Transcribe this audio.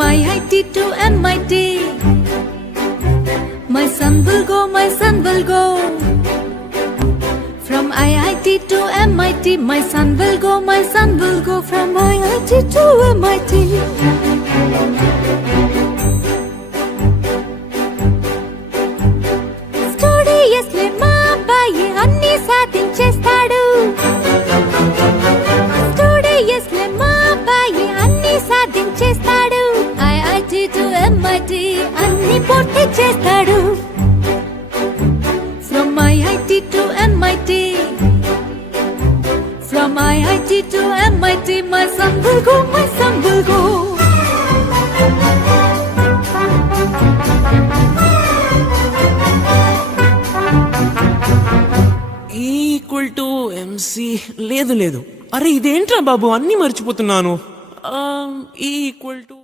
IIT to MIT. My son will go, my son will go. From IIT to MIT, my son will go, my son will go. From IIT to MIT. Studiously మా అబ్బాయి అన్ని సాధించేస్తాడు. Studiously మా అబ్బాయి అన్ని సాధించేస్తాడు. IIT to MIT అన్ని పూర్తి చేస్తాడు. From IIT to MIT. From IIT to MIT, my son will go, my son will go. MC లేదు లేదు. అరే ఇదేంట్రా బాబు, అన్నీ మర్చిపోతున్నాను. E =